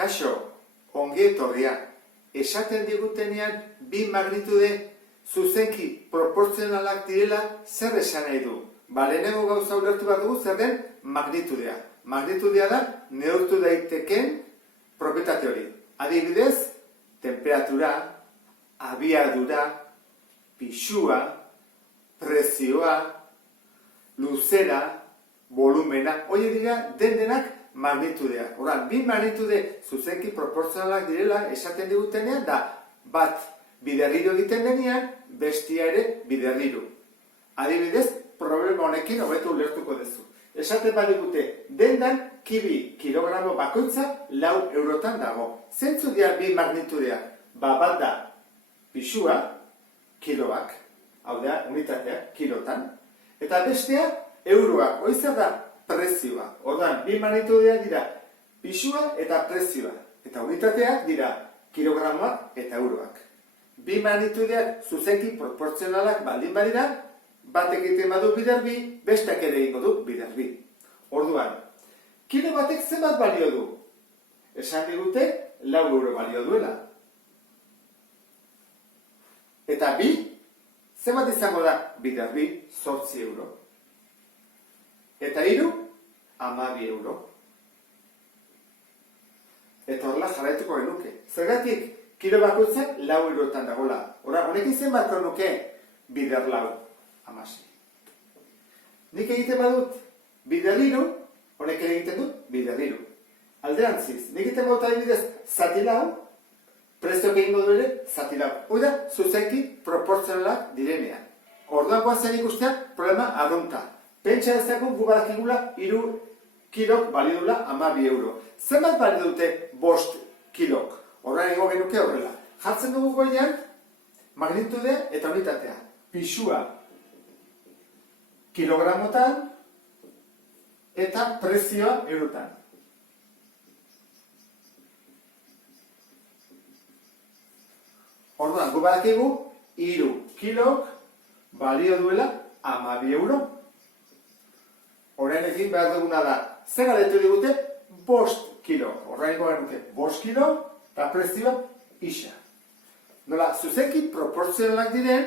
Kaixo, ongi etorria. Esaten digutenean bi magnitude zuzenki proportzionalak direla zer esan nahi du? Lehenengo gauza ulertu bat dugu zer den magnitudea. Magnitudea da neurtu daiteken propietate hori. Adibidez, temperatura, abiadura, pisua, prezioa, luzera, volumena, hori dira denak magnitudea. Horan, bi magnitude zuzenki proportzionalak direla esaten digutenean da bat biderriro egiten denean, bestia ere biderriro. Adibidez, problema honekin hobeto ulertuko duzu. Esaten badigute, dendan kilogramo bakoitza 4 eurotan dago. Zentzu dira bi magnitudea? Bat da pisua, kiloak, hau da, unitatea, kilotan, eta bestea, euroak, hori zer da prezioa. Orduan, bi magnitudea dira pisua eta prezioa, eta unitateak dira kilogramoak eta euroak. Bi magnitudeak zuzenki proportzionalak baldin badira, bat egiten badu bider bi, besteak ere egingo du bider bi. Orduan, kilo batek zenbat balio du? Esan digute, 4 euro balio duela. Eta bi, zenbat izango da bider bi, 8 euro. Eta 3, 12 euro. Eta horrela jarraituko genuke. Zergatik, kilo bakoitzak 4 eurotan dagoela. Honekin zenbat nuke bider 4, 16. Nik egiten badut bider 3, honek egiten dut bider 3. Alderantziz, nik egiten badut adibidez zati 4, prezioak egingo du ere zati 4. Hori da, zuzenki proportzionalak direnean. Orduan goazen ikustea, problema arrunta. Pentsa ezagun gu badakigula 3 kilok balio dula 12 euro. Zenbat balio dute 5 kilok? Horren ego genuke horrela. Jartzen dugu goian magnitudea eta unitatea. Pisua kilogramotan eta prezioa eurotan. Orduan, gu badakigu 3 kilok balio duela 12 euro. Horren egin behar duguna da, zer galetu digute? 5 kilo. Horren genuke 5 kilo eta prezioa isa. Nola, zuzenki proportzionalak diren,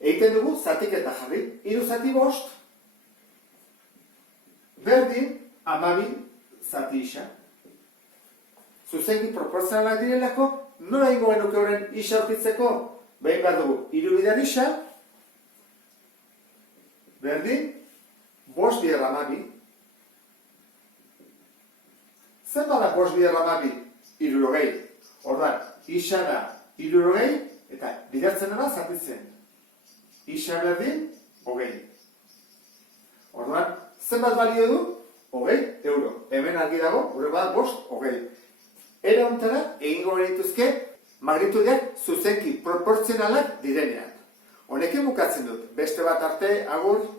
egiten dugu zatik eta jarri. 3 zati 5. Berdin, 12 zati isa. Zuzenki proportzionalak direlako, nola ingo genuke horren isa aurkitzeko? Behin behar dugu, 3 bider isa. Berdin, 5 bider 12. Zer bada 5 bider 12? 60. Orduan, isa da 60 eta bidertzen da zatitzen. Isa berdin, 20. Orduan, zenbat balio du? 20 euro. Hemen argi dago, gure bat 5, 20. Era hontara, egingo genituzke magnitudeak zuzenki proportzionalak direnean. Honekin bukatzen dut. Beste bat arte, agur.